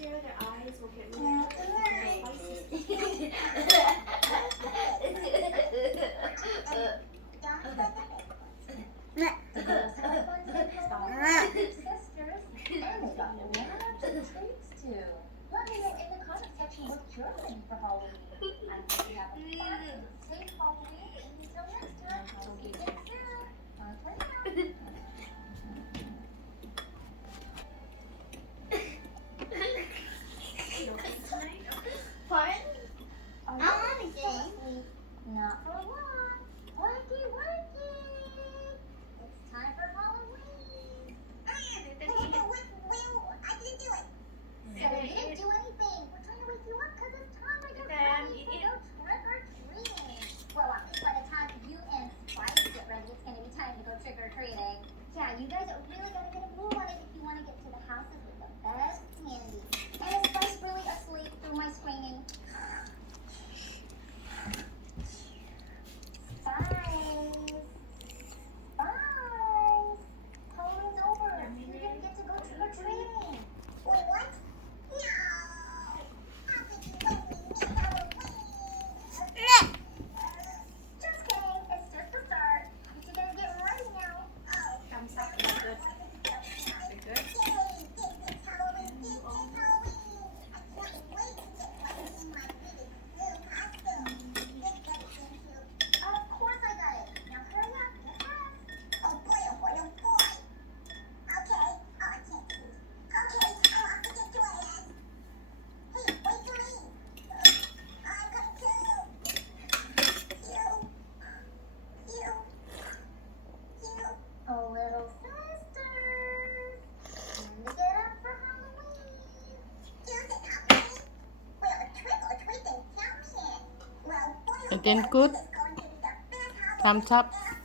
mascara, their eyes will get really spicy. Sisters, and we got lots of treats too. Let me know in the comment section what you're planning for Halloween. I hope you have a fun and safe Halloween. And until next time, I'll see you soon. Bye for now. Pardon? Are you I ready want to for sing. sleep? Not for long. Wakey, wakey. It's time for Halloween. I didn't do it. So we didn't do anything. We're trying to wake you up because it's time to get ready to go trick or treating. Well, at least by the time you and Spice get ready, it's going to be time to go trick or treating. Yeah, you guys are really going to get a move on it if you want to get to the houses with the best candy. And is Spice really asleep through my screaming? Spice. Spice. Halloween's over. You didn't get to go trick or treating. Wait, what? Just kidding. It's just the start. But you gotta get ready now. Thumbs up. That's good. Very good. Of course I got it. Now hurry up. Get dressed. Oh boy, oh boy, oh boy. Okay. Oh, I can't see. Okay, I'm off to get dressed. Hey, wait for me. I'm coming too. You. Oh, little sisters. Time to get up for Halloween. Is it Halloween? Well, trick or treating, count me in. Well, boy, oh boy, Again, good. this is going to be the best Halloween Thumbs up. ever.